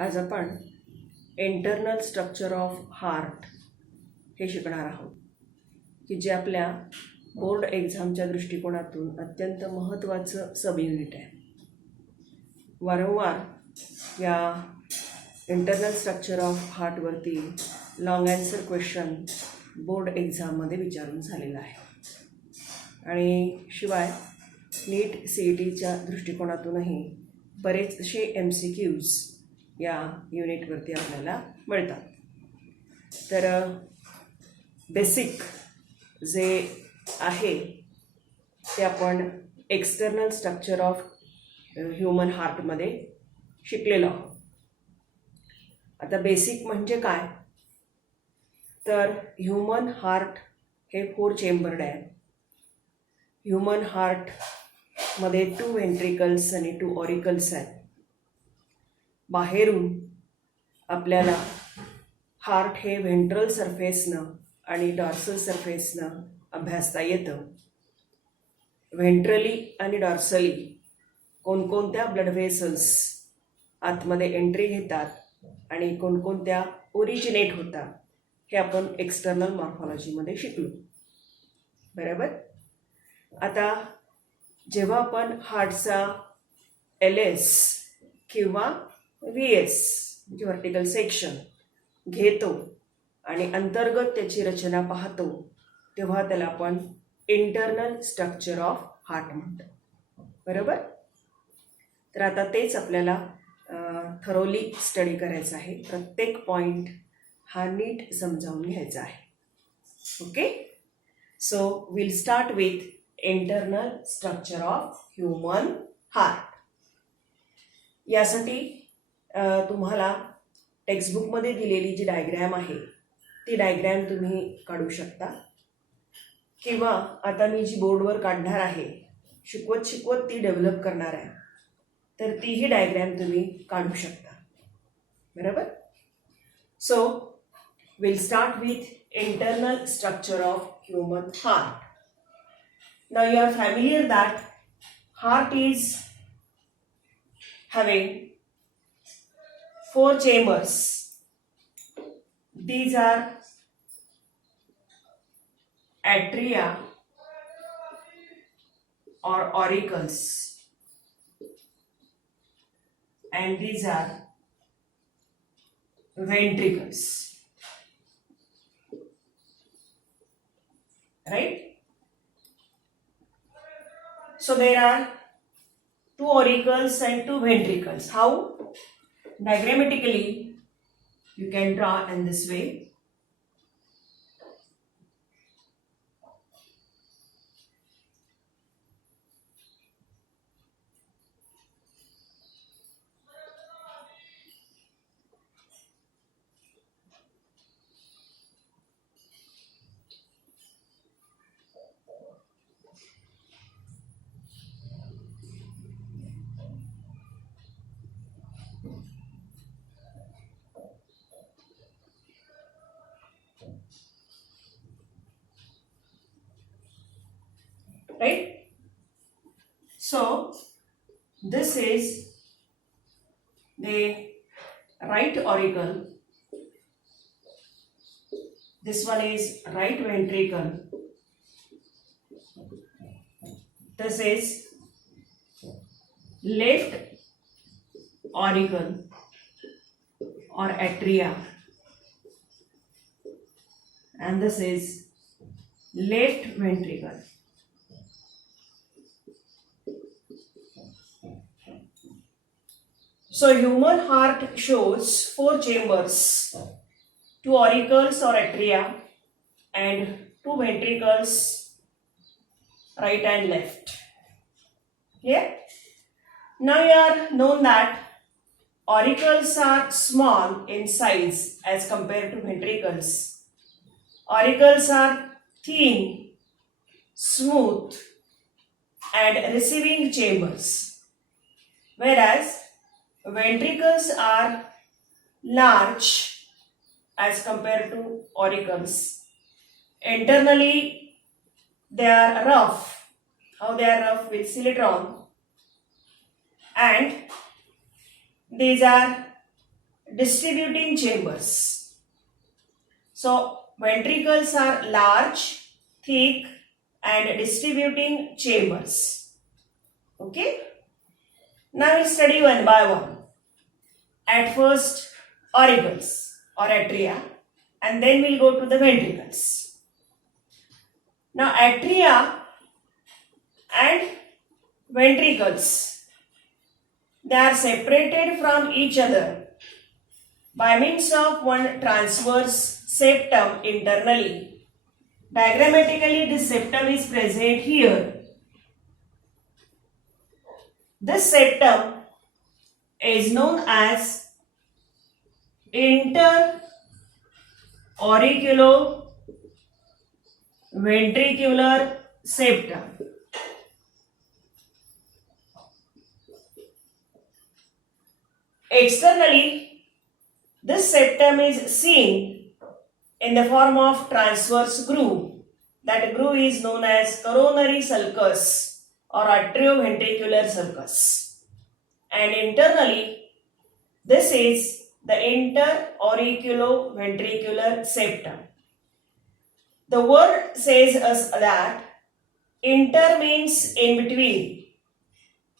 आज आपण internal structure of heart हे शिकणार आहोत की जे आपल्या बोर्ड एक्झामच्या दृष्टिकोनातून अत्यंत महत्त्वाचं सब युनिट आहे. वारंवार या इंटरनल स्ट्रक्चर ऑफ हार्टवरती लॉंग आन्सर क्वेश्चन बोर्ड एक्झाममध्ये विचारून झालेला आहे आणि शिवाय नीट CETच्या दृष्टिकोनातूनही बरेचसे MCQs या युनिटवरती आपल्याला मिळतात. तर बेसिक जे आहे ते आपण एक्सटर्नल स्ट्रक्चर ऑफ ह्युमन हार्टमध्ये शिकलेलो आहोत. आता बेसिक म्हणजे काय, तर ह्युमन हार्ट हे 4 चेंबर्ड आहे. ह्युमन हार्टमध्ये 2 व्हेंट्रिकल्स आणि 2 ऑरिकल्स आहेत. बाहेरून आपल्याला हार्ट हे व्हेंट्रल सरफेसनं आणि डॉर्सल सरफेसनं अभ्यासता येतं. व्हेंट्रली आणि डॉर्सली कोणकोणत्या ब्लड व्हेसल्स आतमध्ये एंट्री घेतात आणि कोणकोणत्या ओरिजिनेट होतात हे आपण एक्सटर्नल मॉर्फॉलॉजीमध्ये शिकलो. बरोबर. आता जेव्हा आपण हार्टचा LS किंवा VS म्हणजे व्हर्टिकल सेक्शन घेतो आणि अंतर्गत त्याची रचना पाहतो तेव्हा त्याला आपण इंटरनल स्ट्रक्चर ऑफ हार्ट म्हणतो. बरोबर. तर आता तेच आपल्याला थरोली स्टडी करायचं आहे. प्रत्येक पॉईंट हा नीट समजावून घ्यायचा आहे. Okay. So will start with internal structure of human heart. यासाठी तुम्हाला टेक्स्टबुकमध्ये दिलेली जी डायग्रॅम आहे ती डायग्रॅम तुम्ही काढू शकता किंवा आता मी जी बोर्डवर काढणार आहे शिकवत ती डेव्हलप करणार आहे तर तीही डायग्रॅम तुम्ही काढू शकता. बरोबर. So will start with internal structure of human heart. Now you are familiar that heart is having 4 chambers. These are atria or auricles and these are ventricles. Right? So there are 2 auricles and 2 ventricles. How? Diagrammatically, you can draw in this way. Right? So this is the right auricle. This one is right ventricle. This is left auricle or atria. And this is left ventricle. So human heart shows 4 chambers, 2 auricles or atria and 2 ventricles right and left. Here. Now you are known that auricles are small in size as compared to ventricles. Auricles are thin, smooth and receiving chambers, whereas ventricles are large as compared to auricles. Internally they are rough. How they are rough? With silicon, and these are distributing chambers. So ventricles are large, thick and distributing chambers. Okay. Now we'll study one by one. At first auricles or atria, and then we'll go to the ventricles. Now atria and ventricles, they are separated from each other by means of one transverse septum internally. Diagrammatically, this septum is present here. This septum is known as interauriculoventricular septum. Externally, this septum is seen in the form of transverse groove. That groove is known as coronary sulcus or atrioventricular sulcus. And internally, this is the interauriculoventricular septum. The word says us that inter means in between.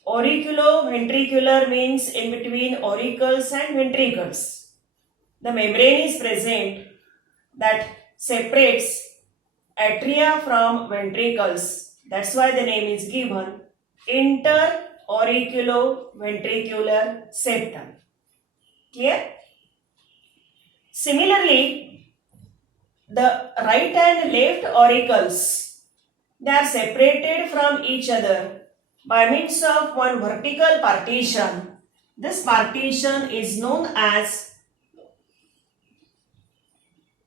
Auriculoventricular means in between auricles and ventricles. The membrane is present that separates atria from ventricles. That's why the name is given interauriculoventricular septum. Clear? Similarly, the right and left auricles, they are separated from each other by means of one vertical partition. This partition is known as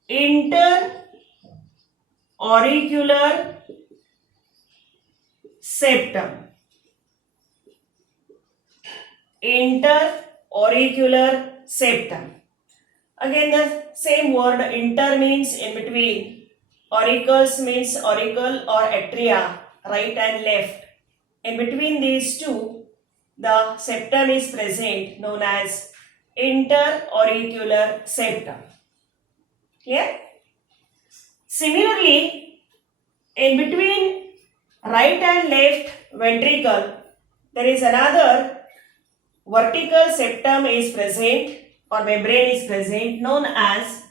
interauricular septum. Interauricular septum. Again the same word, inter means in between, auricles means auricle or atria, right and left. In between these two, the septum is present, known as interauricular septum. Clear? Similarly, in between right and left ventricle, there is another vertical septum is present or membrane is present, known as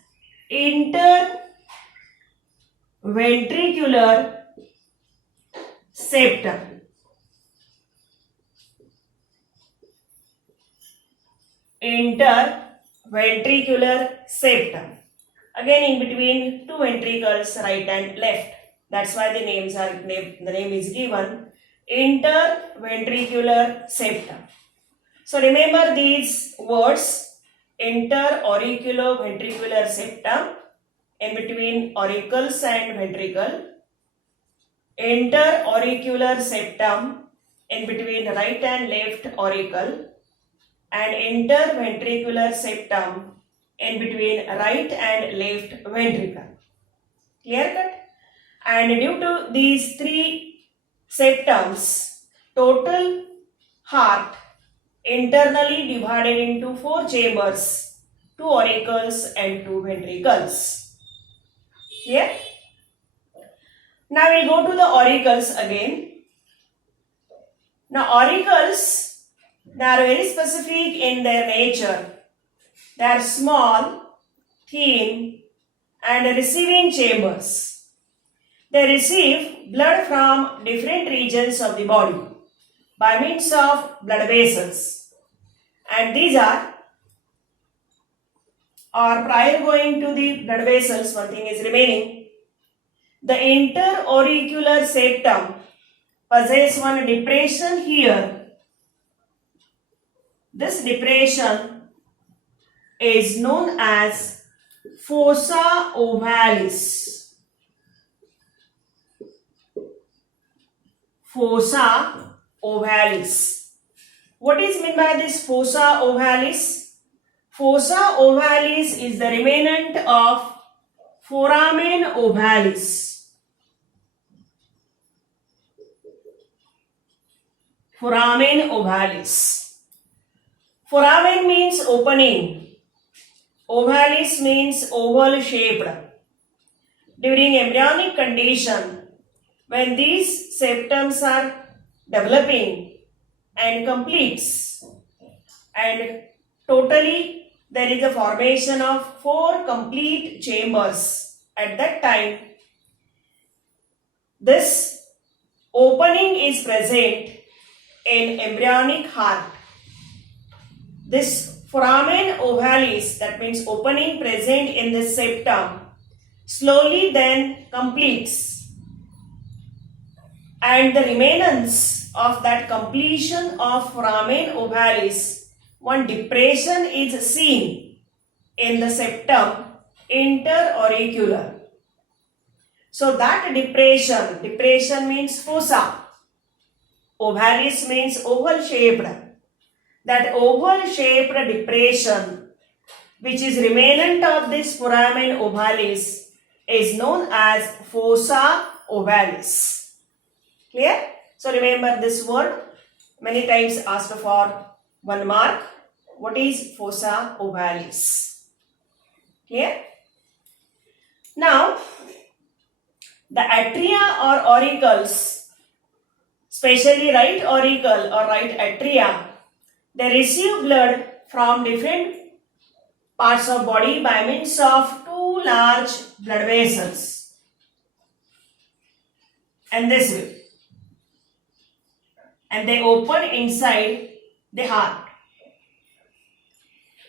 interventricular septum. Interventricular septum. Again in between two ventricles, right and left. That's why the name is given interventricular septum. So remember these words: interauriculoventricular septum, in between auricles and ventricle; interauricular septum, in between right and left auricle; and interventricular septum, in between right and left ventricle. Clear cut? And due to these three septums, total heart internally divided into 4 chambers, 2 auricles and 2 ventricles. Clear? Now we will go to the auricles again. Now auricles, they are very specific in their nature. They are small, thin and receiving chambers. They receive blood from different regions of the body by means of blood vessels. And these are, or prior going to the blood vessels, one thing is remaining. The interauricular septum possesses one depression here. This depression is known as fossa ovalis. Fossa ovalis. What is meant by this fossa ovalis? Fossa ovalis is the remnant of foramen ovalis. Foramen ovalis. Foramen means opening. Ovalis means oval shaped. During embryonic condition, when these septums are developing and completes, and totally there is a formation of 4 complete chambers. At that time, this opening is present in embryonic heart. This foramen ovalis, that means opening present in the septum, slowly then completes, and the remnants of that completion of foramen ovalis, one depression is seen in the septum interauricular. So that depression means fossa. Ovalis means oval shaped. That oval shaped depression, which is remnant of this foramen ovalis, is known as fossa ovalis. Clear? So remember this word, many times asked for 1 mark. What is fossa ovalis? Clear? Now, the atria or auricles, especially right auricle or right atria, they receive blood from different parts of body by means of 2 large blood vessels. And this way. And they open inside the heart.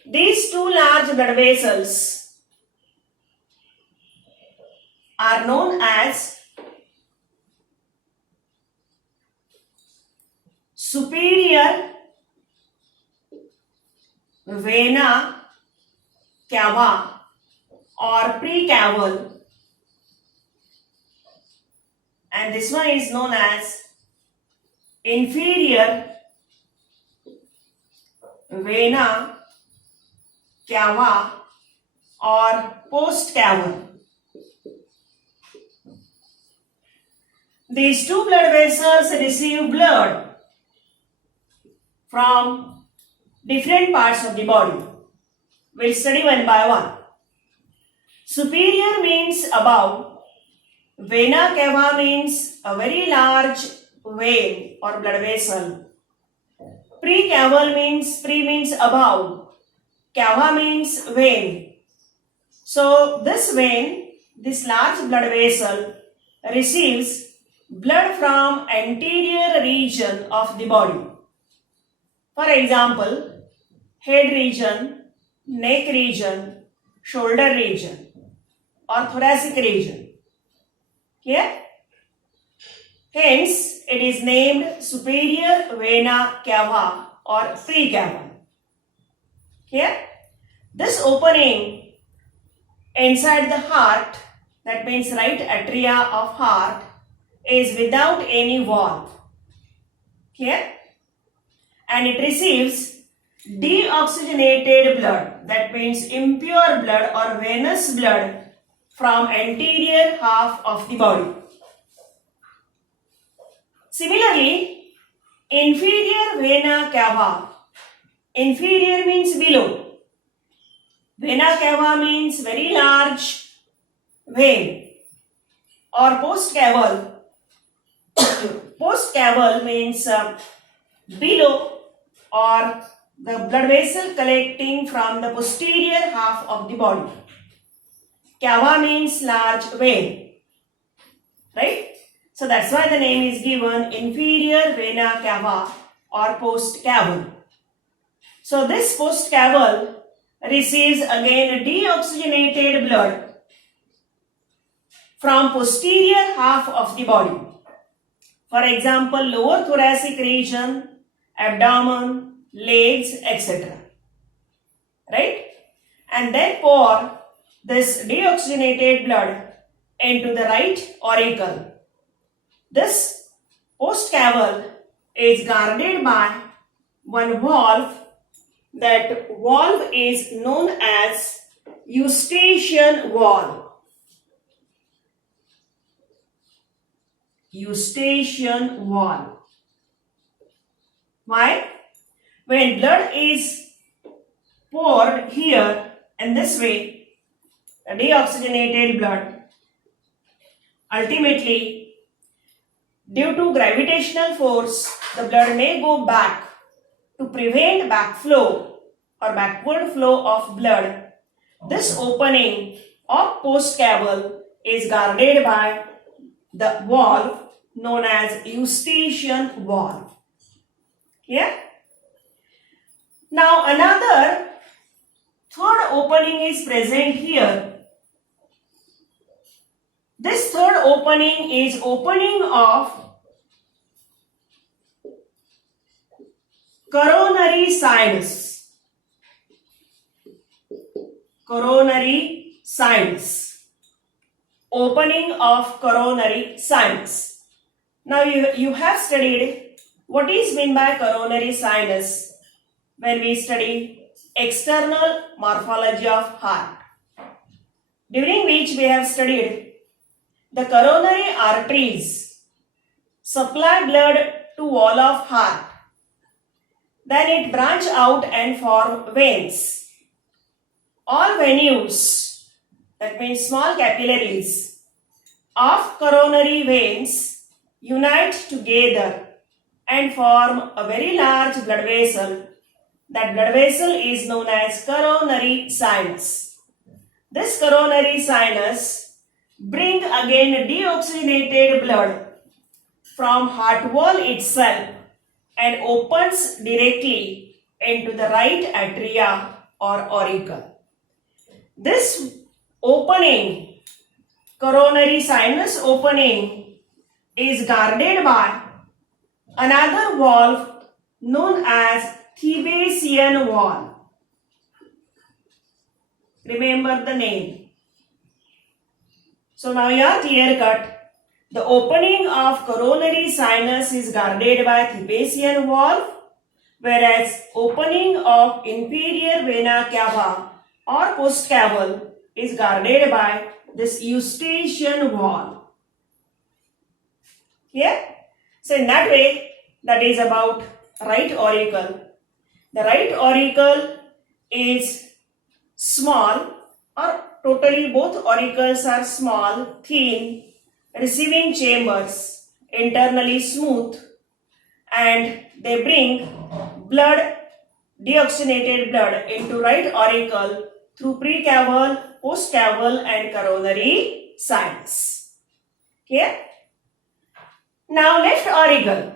These 2 large blood vessels are known as superior vena cava or precaval, and this one is known as inferior vena cava or postcaval. These 2 blood vessels receive blood from different parts of the body. We'll study one by one. Superior means above. Vena cava means a very large vein or blood vessel. Precaval means, pre means above. Cava means vein. So this vein, this large blood vessel, receives blood from anterior region of the body. For example, head region, neck region, shoulder region or thoracic region. Clear? Hence, it is named superior vena cava or precaval. Clear? This opening inside the heart, that means right atria of heart, is without any valve. Clear? And it receives deoxygenated blood, that means impure blood or venous blood from anterior half of the body. Similarly, inferior vena cava, inferior means below, vena cava means very large vein, or postcaval, postcaval means below or the blood vessel collecting from the posterior half of the body. Cava means large vein, right? So that's why the name is given inferior vena cava or postcaval. So this postcaval receives again deoxygenated blood from posterior half of the body. For example, lower thoracic region, abdomen, legs, etc. Right? And then pour this deoxygenated blood into the right auricle. This postcaval is guarded by one valve. That valve is known as eustachian valve. Eustachian valve. Why? When blood is poured here In this way, the deoxygenated blood ultimately, due to gravitational force, the blood may go back to prevent backflow or backward flow of blood. This opening of postcaval is guarded by the valve known as Eustachian valve. Yeah? Now another third opening is present here. This third opening is opening of coronary sinus. Coronary sinus. Opening of coronary sinus. Now you have studied what is meant by coronary sinus when we study external morphology of heart, during which we have studied the coronary arteries supply blood to wall of heart. Then it branch out and form veins. All venues, that means small capillaries of coronary veins, unite together and form a very large blood vessel. That blood vessel is known as coronary sinus. This coronary sinus bring again deoxygenated blood from heart wall itself and opens directly into the right atria or auricle. This opening, coronary sinus opening, is guarded by another valve known as Thebesian valve. Remember the name. So now you are clear cut. The opening of coronary sinus is guarded by Thebesian valve, whereas opening of inferior vena cava or postcaval is guarded by this Eustachian valve. Here, so in that way, that is about right auricle. The right auricle is small, or totally both auricles are small, thin, receiving chambers, internally smooth, and they bring blood, deoxygenated blood into right auricle through precaval, postcaval and coronary sinus. Okay? Now left auricle.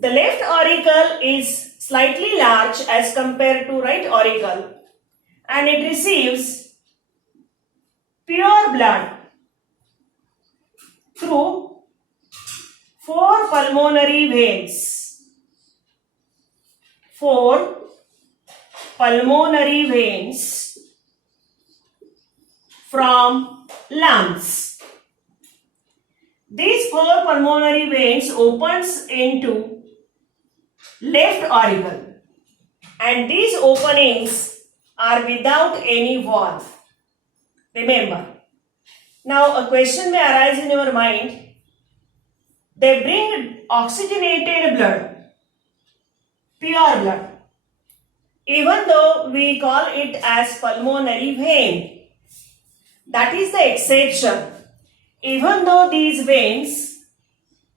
The left auricle is slightly large as compared to right auricle, and it receives pure blood through 4 pulmonary veins. 4 pulmonary veins from lungs. These 4 pulmonary veins opens into left auricle, and these openings are without any valve. Remember. Now a question may arise in your mind. They bring oxygenated blood, pure blood, even though we call it as pulmonary vein. That is the exception. Even though these veins,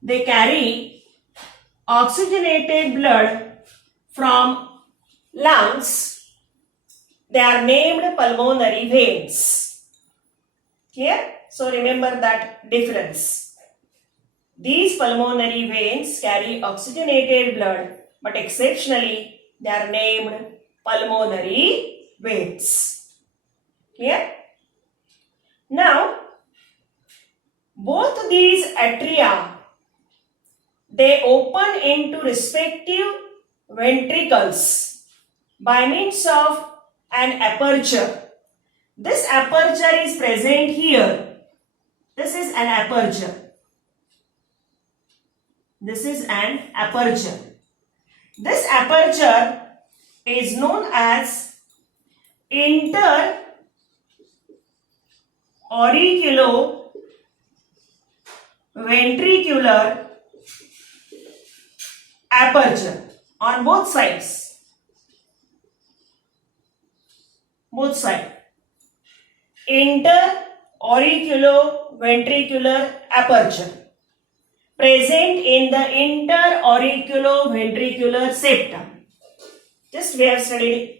they carry oxygenated blood from lungs, they are named pulmonary veins. Here, so remember that difference. These pulmonary veins carry oxygenated blood, but exceptionally they are named pulmonary veins. Here, now both these atria, they open into respective ventricles by means of an aperture. This aperture is present here. This is an aperture. This is an aperture. This aperture is known as interauriculoventricular aperture on both sides. both sides. Interauriculoventricular aperture present in the interauriculoventricular septum. Just we have studied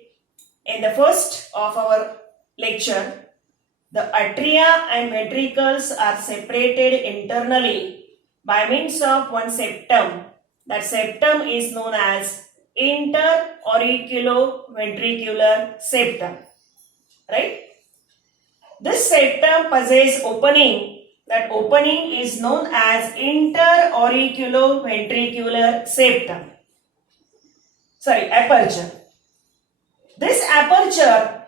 in the first of our lecture. The atria and ventricles are separated internally by means of one septum. That septum is known as interauriculoventricular septum. Right? This septum possesses opening. That opening is known as interauriculoventricular septum. Aperture. This aperture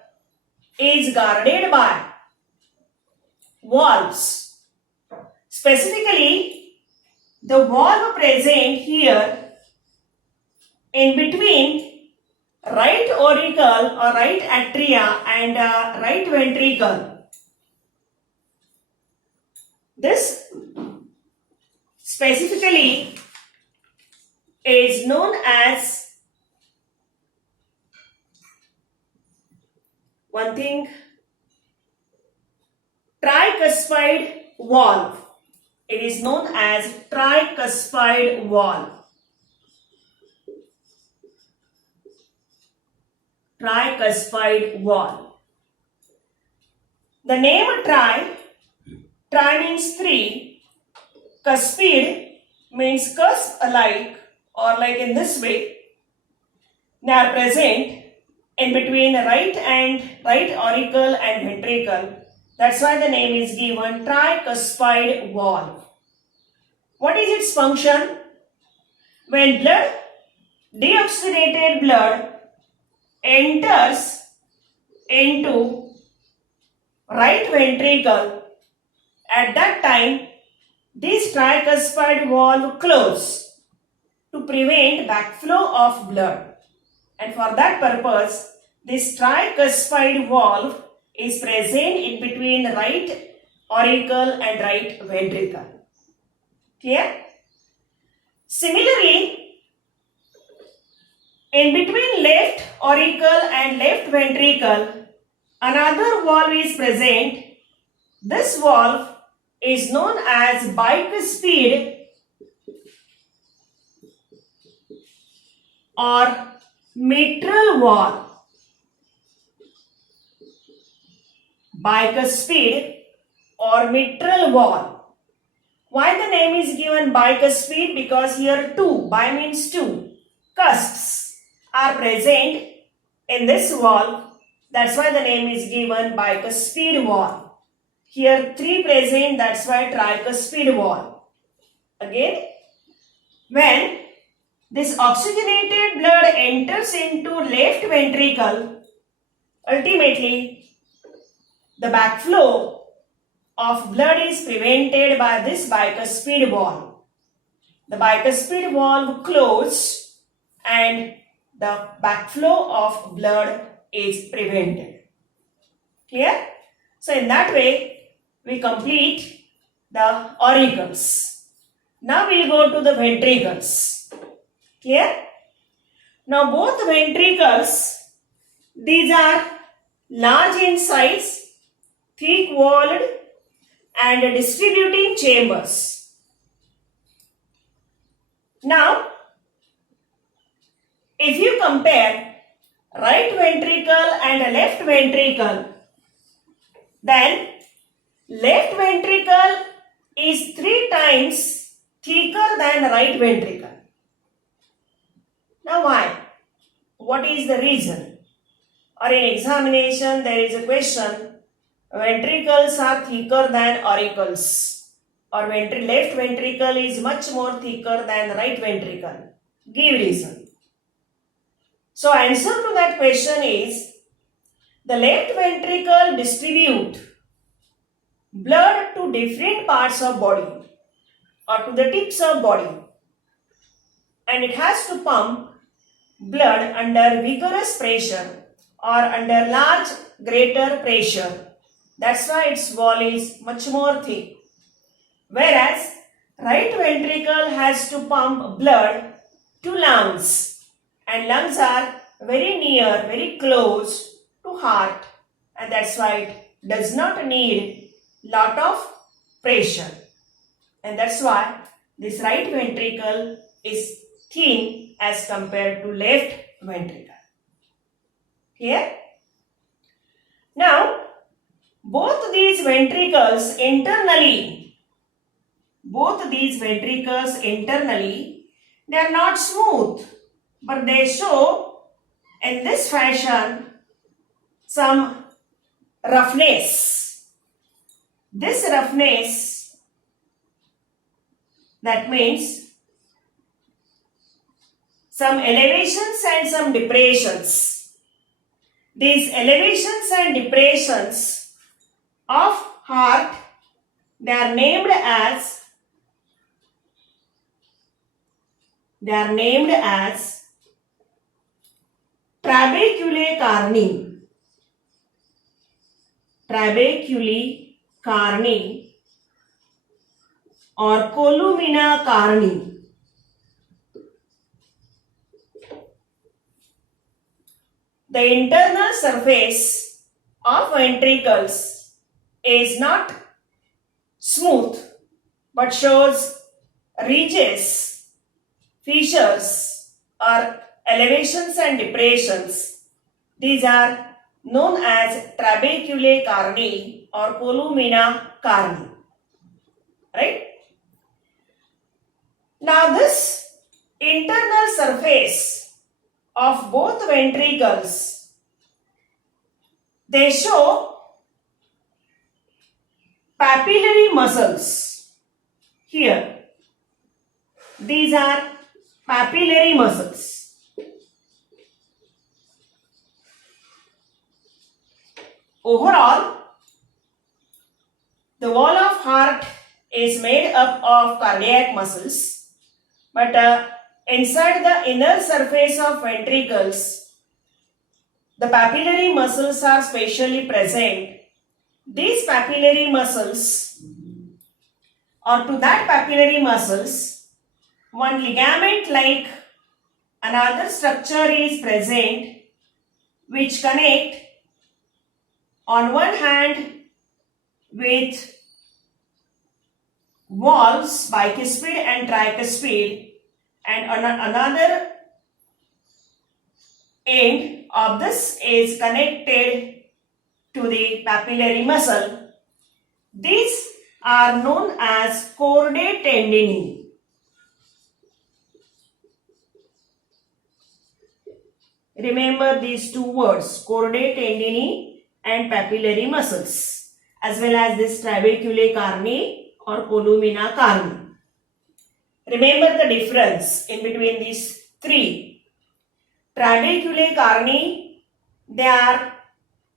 is guarded by valves. Specifically, the valve present here in between right auricle or right atria and right ventricle. This specifically is known as one thing, tricuspid valve. It is known as tricuspid valve. Tricuspid valve. The name tri means three, cuspid means cusp alike or like in this way. They are present in between right auricle and ventricle. That's why the name is given tricuspid valve. What is its function? When deoxygenated blood enters into right ventricle, at that time this tricuspid valve closes to prevent backflow of blood, and for that purpose this tricuspid valve is present in between right auricle and right ventricle. Clear? Similarly, in between left auricle and left ventricle, another valve is present. This valve is known as bicuspid or mitral valve. Bicuspid or mitral valve. Why the name is given bicuspid? Because here two, bi means two, cusps are present in this valve. That's why the name is given bicuspid valve. Here three present, that's why tricuspid valve. Again, when this oxygenated blood enters into left ventricle, ultimately the backflow of blood is prevented by this bicuspid valve. The bicuspid valve closes and the backflow of blood is prevented. Clear? So in that way we complete the auricles. Now we will go to the ventricles. Clear? Now both ventricles, these are large in size, thick walled and distributing chambers. Now, if you compare right ventricle and left ventricle, then left ventricle is 3 times thicker than right ventricle. Now why? What is the reason? Or in examination there is a question, ventricles are thicker than auricles, or left ventricle is much more thicker than right ventricle. Give reason. So answer to that question is, the left ventricle distribute blood to different parts of body or to the tips of body, and it has to pump blood under vigorous pressure or under large greater pressure. That's why its wall is much more thick. Whereas right ventricle has to pump blood to lungs, and lungs are very near, very close to heart. and that's why it does not need lot of pressure, and that's why this right ventricle is thin as compared to left ventricle. Here, now both these ventricles internally, they are not smooth, but they show in this fashion some roughness. This roughness, that means some elevations and some depressions. These elevations and depressions of heart, they are named as trabeculae carni or columina carni. The internal surface of ventricles is not smooth but shows ridges, fissures or elevations and depressions. These are known as trabeculae carni or columina carni. Right? Now this internal surface of both ventricles, they show papillary muscles. Here, these are papillary muscles. Overall, the wall of heart is made up of cardiac muscles, but inside the inner surface of ventricles, the papillary muscles are specially present. These papillary muscles, or to that papillary muscles, one ligament like another structure is present which connect on one hand with valves bicuspid and tricuspid, and on another end of this is connected to the papillary muscle. These are known as chordae tendineae. Remember these two words, chordae tendineae and papillary muscles, as well as this trabeculae carni or columina carni. Remember the difference in between these three. Trabeculae carni, they are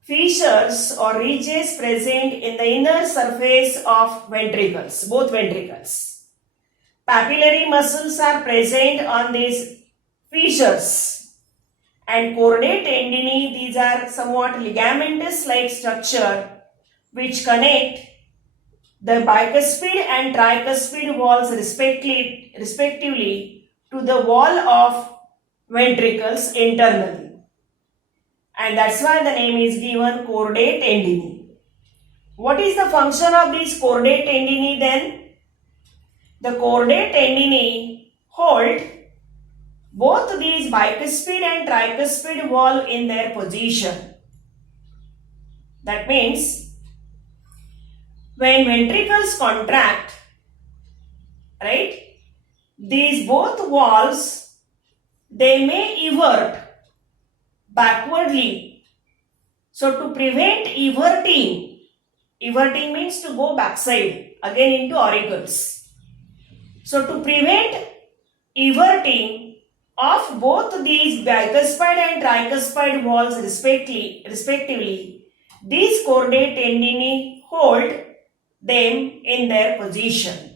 fissures or ridges present in the inner surface of ventricles, both ventricles. Papillary muscles are present on these fissures, and chordae tendineae, these are somewhat ligamentous like structure which connect the bicuspid and tricuspid walls respectively to the wall of ventricles internally, and that's why the name is given chordae tendineae. What is the function of these chordae tendineae then? The chordae tendineae hold both these bicuspid and tricuspid wall in their position. That means when ventricles contract, right, these both walls, they may evert backwardly. So to prevent everting means to go backside again into auricles. So to prevent everting of both these bicuspid and tricuspid walls respectively, these chordae tendineae hold them in their position.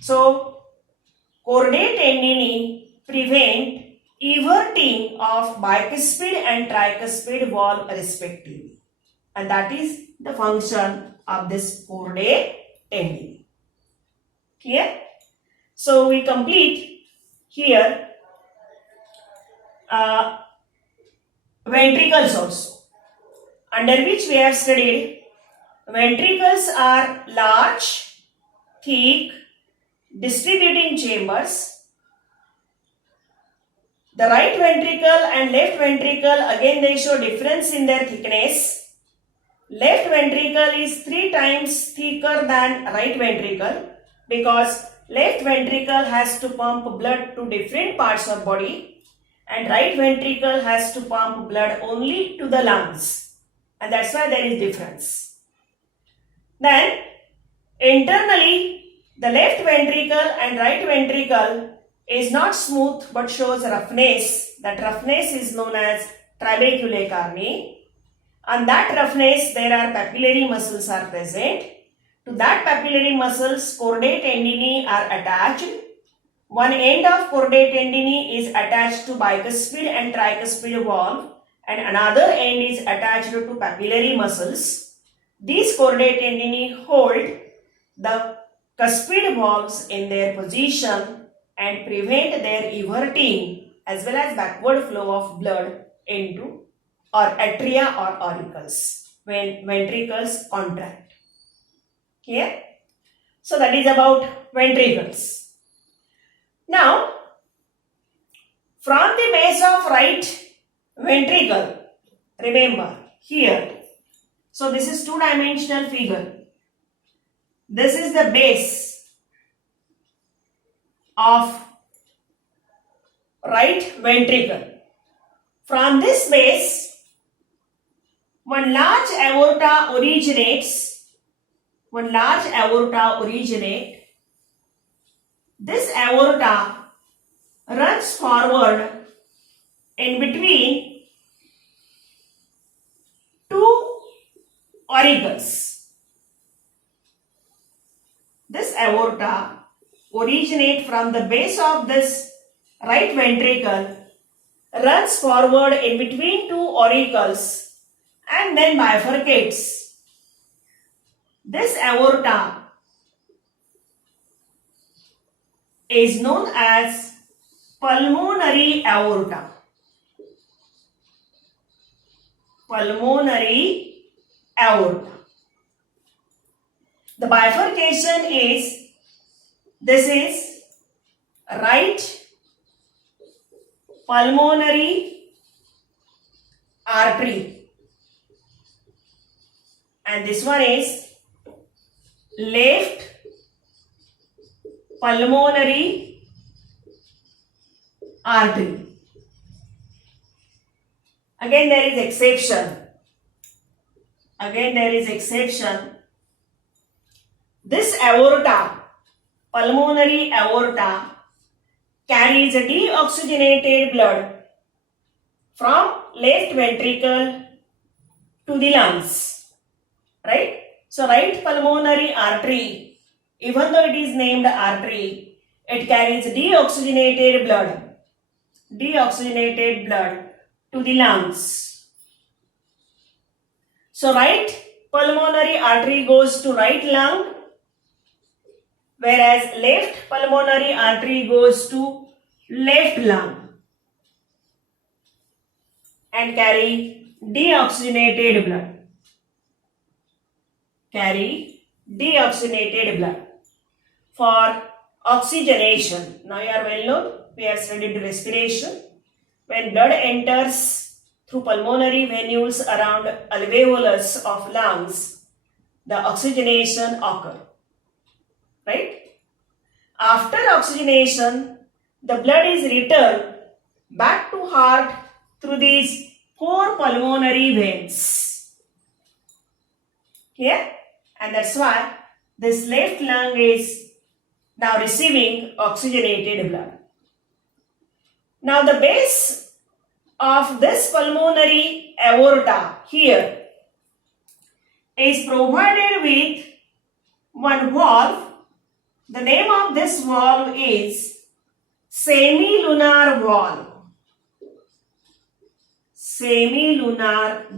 So chordae tendineae prevent everting of bicuspid and tricuspid wall respectively, and that is the function of this chordae tendineae. Clear? So we complete here ventricles also. under which we have studied ventricles are large, thick, distributing chambers. The right ventricle and left ventricle, again they show difference in their thickness. Left ventricle is 3 times thicker than right ventricle because left ventricle has to pump blood to different parts of body and right ventricle has to pump blood only to the lungs, and that's why there is difference. Then internally the left ventricle and right ventricle is not smooth but shows roughness. That roughness is known as trabeculae carni. On that roughness there are papillary muscles are present. To that papillary muscles chordae tendineae are attached. One end of chordae tendineae is attached to bicuspid and tricuspid valve and another end is attached to papillary muscles. These chordae tendineae hold the cuspid valves in their position and prevent their everting as well as backward flow of blood into or atria or auricles when ventricles contract. Clear? So that is about ventricles. Now, from the base of right ventricle, remember here, so this is two-dimensional figure. This is the base of right ventricle. From this base, one large aorta originates. This aorta runs forward in between two auricles. This aorta originates from the base of this right ventricle, runs forward in between two auricles and then bifurcates. This aorta is known as pulmonary aorta. Pulmonary aorta. The bifurcation is, this is right pulmonary artery and this one is left pulmonary artery. Again there is exception. This aorta, pulmonary aorta, carries a deoxygenated blood from left ventricle to the lungs. Right? So right pulmonary artery, even though it is named artery, it carries deoxygenated blood to the lungs. So right pulmonary artery goes to right lung, whereas left pulmonary artery goes to left lung and carry deoxygenated blood. For oxygenation. Now you are well known, we have studied respiration. When blood enters through pulmonary venules around alveolus of lungs, the oxygenation occurs. Right? After oxygenation, the blood is returned back to heart through these 4 pulmonary veins. Clear? And that's why this left lung is now receiving oxygenated blood. Now the base of this pulmonary aorta here is provided with one valve. The name of this valve is semilunar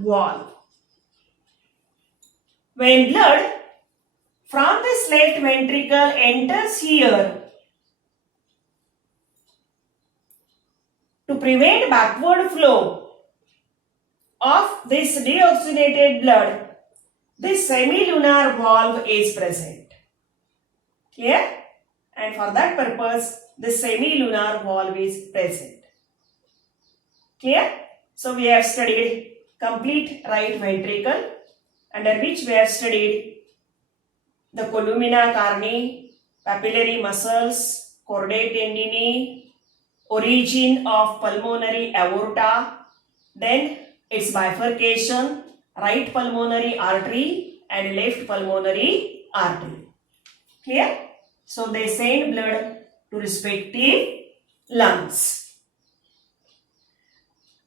valve. When blood from this left ventricle enters here, to prevent backward flow, of this deoxygenated blood, this semilunar valve is present. Clear? And for that purpose, the semilunar valve is present. Clear? So we have studied complete right ventricle, under which we have studied the columna carni, papillary muscles, chordae tendineae, origin of pulmonary aorta, then its bifurcation, right pulmonary artery and left pulmonary artery. Clear? So they send blood to respective lungs.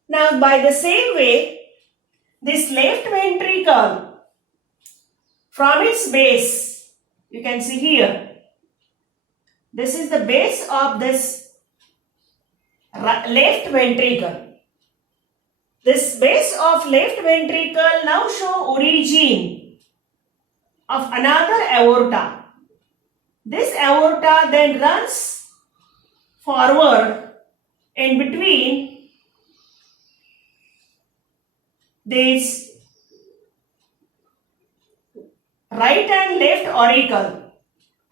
Now by the same way, this left ventricle, from its base, you can see here, this is the base of this left ventricle. This base of left ventricle now show origin of another aorta. This aorta then runs forward in between this right and left auricle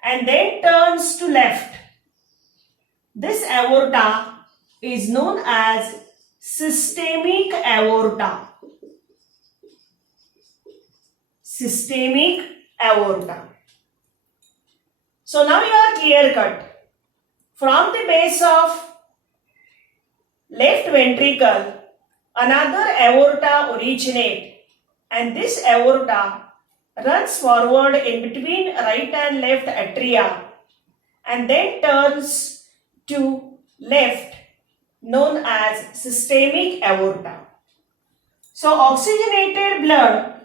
and then turns to left. This aorta is known as systemic aorta. Systemic aorta. So now you are clear cut. From the base of left ventricle, another aorta originate, and this aorta runs forward in between right and left atria and then turns to left, known as systemic aorta. So oxygenated blood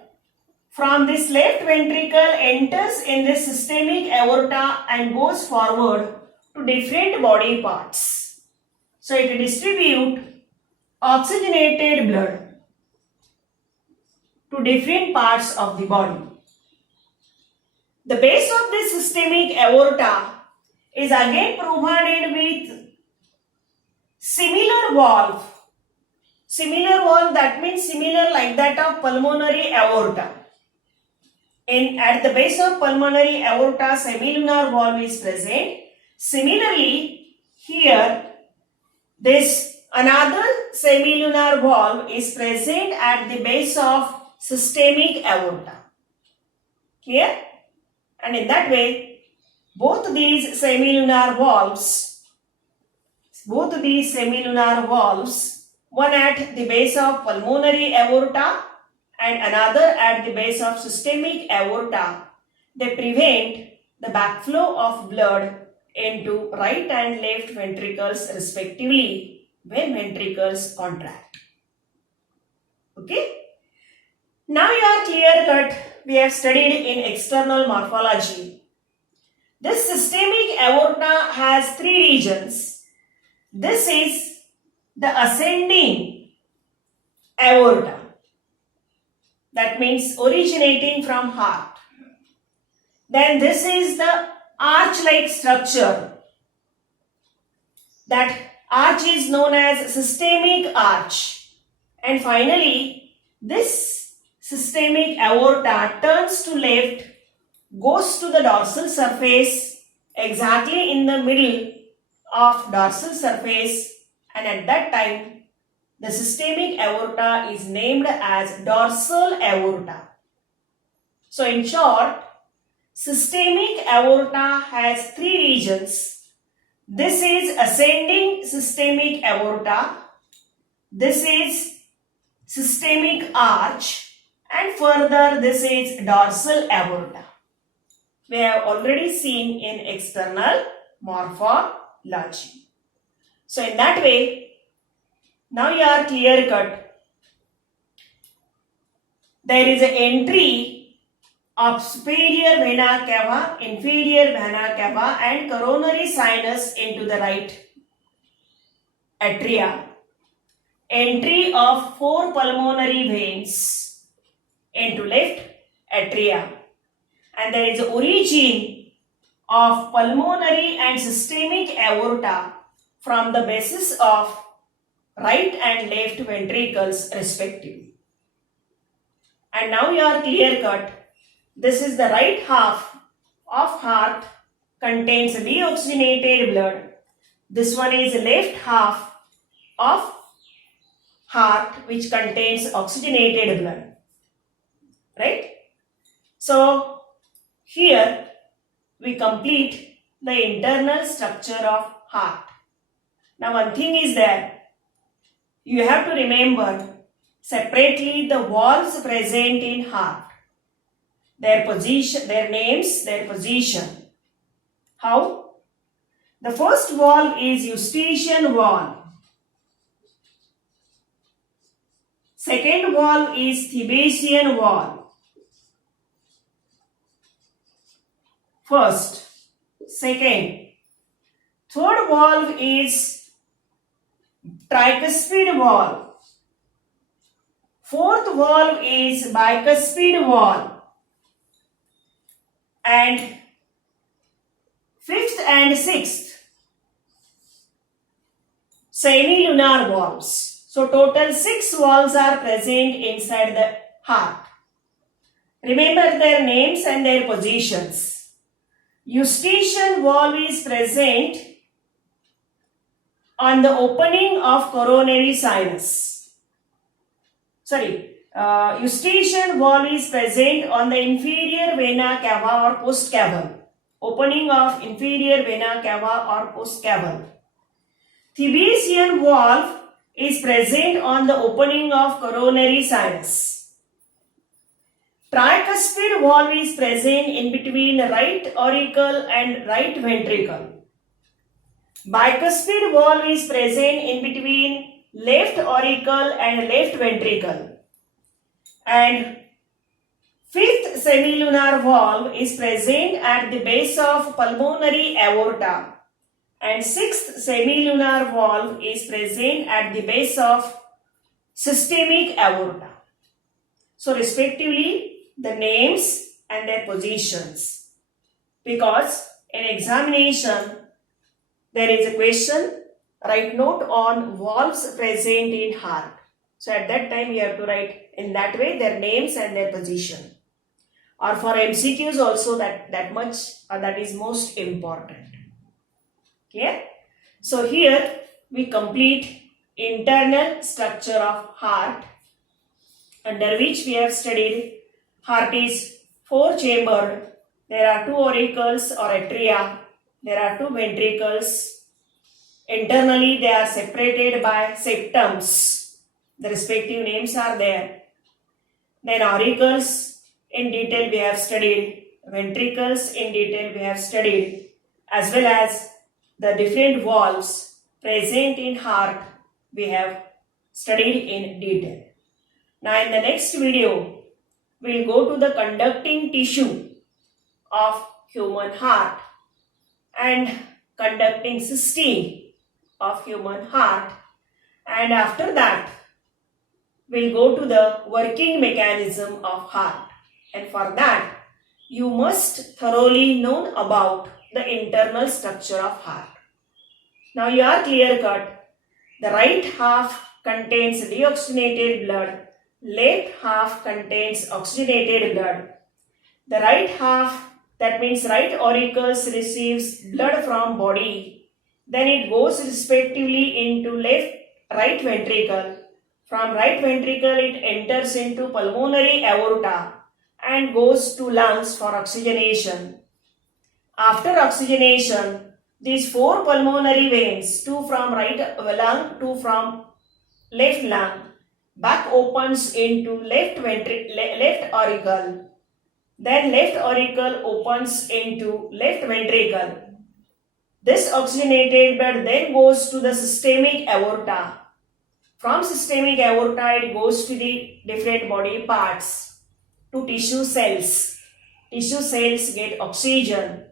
from this left ventricle enters in this systemic aorta and goes forward to different body parts. So it distributes oxygenated blood to different parts of the body. The base of this systemic aorta is again provided with similar valve. Similar valve, that means similar like that of pulmonary aorta. At the base of pulmonary aorta, semilunar valve is present. Similarly, here this another semilunar valve is present at the base of systemic aorta. Clear? And in that way, both these semilunar valves, one at the base of pulmonary aorta and another at the base of systemic aorta, they prevent the backflow of blood into right and left ventricles respectively when ventricles contract. Okay? Now you are clear cut. We have studied in external morphology. This systemic aorta has three regions. This is the ascending aorta. That means originating from heart. Then this is the arch-like structure. That arch is known as systemic arch. And finally, this systemic aorta turns to left, goes to the dorsal surface, exactly in the middle of dorsal surface, and at that time, the systemic aorta is named as dorsal aorta. So in short, systemic aorta has three regions. This is ascending systemic aorta. This is systemic arch. And further, this is dorsal aorta. We have already seen in external morphology. So in that way, now you are clear cut. There is an entry of superior vena cava, inferior vena cava and coronary sinus into the right atria. Entry of 4 pulmonary veins into left atria. And there is origin of pulmonary and systemic aorta from the basis of right and left ventricles respectively. And now you are clear cut. This is the right half of heart contains deoxygenated blood. This one is left half of heart which contains oxygenated blood. Right? So here we complete the internal structure of heart. Now one thing is that you have to remember separately the valves present in heart. Their position, their names, their position. How? The first valve is Eustachian valve. Second valve is Thebesian valve. First. Second. Third valve is tricuspid valve. Fourth valve is bicuspid valve. And fifth and sixth, semilunar valves. So total 6 valves are present inside the heart. Remember their names and their positions. Eustachian valve is present on the opening of coronary sinus. Eustachian valve is present on the inferior vena cava or postcaval. Opening of inferior vena cava or postcaval. Thebesian valve is present on the opening of coronary sinus. Tricuspid valve is present in between right auricle and right ventricle. Bicuspid valve is present in between left auricle and left ventricle. And fifth semilunar valve is present at the base of pulmonary aorta. And sixth semilunar valve is present at the base of systemic aorta. So respectively the names and their positions. Because in examination there is a question, write note on valves present in heart. So at that time you have to write in that way their names and their position. Or for MCQs also that much that is most important. Clear? So here we complete internal structure of heart, under which we have studied heart is 4-chambered. There are 2 auricles or atria. There are 2 ventricles. Internally they are separated by septums. The respective names are there. Then auricles in detail we have studied. Ventricles in detail we have studied. As well as the different valves present in heart we have studied in detail. Now in the next video we will go to the conducting tissue of human heart and conducting system of human heart, and after that we will go to the working mechanism of heart, and for that you must thoroughly know about the internal structure of heart. Now you are clear cut. The right half contains deoxygenated blood, left half contains oxygenated blood. The right half, that means right auricles, receives blood from body, then it goes respectively into right ventricle. From right ventricle it enters into pulmonary aorta and goes to lungs for oxygenation. After oxygenation, these 4 pulmonary veins, 2 from right lung, 2 from left lung, back opens into left auricle. Then left auricle opens into left ventricle. This oxygenated blood then goes to the systemic aorta. From systemic aorta it goes to the different body parts, to tissue cells. Tissue cells get oxygen.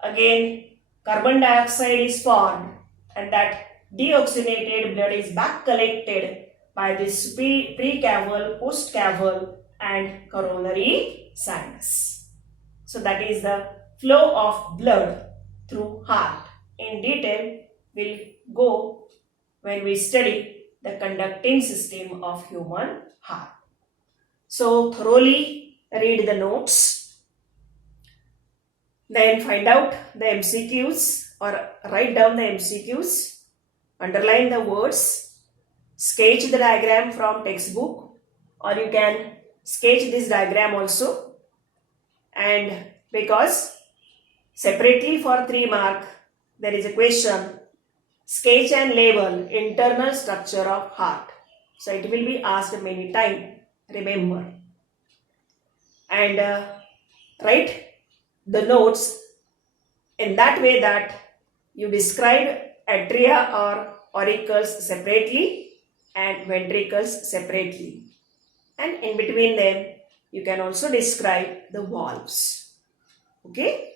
Again carbon dioxide is formed, and that deoxygenated blood is back collected by this precaval, postcaval and coronary sinus. So that is the flow of blood through heart. In detail we'll go when we study the conducting system of human heart. So thoroughly read the notes, then find out the MCQs or write down the MCQs, underline the words, sketch the diagram from textbook, or you can sketch this diagram also. And because separately for 3 mark there is a question, sketch and label internal structure of heart. So it will be asked many times, remember. And write the notes in that way that you describe atria or auricles separately and ventricles separately. And in between them, you can also describe the valves. Okay.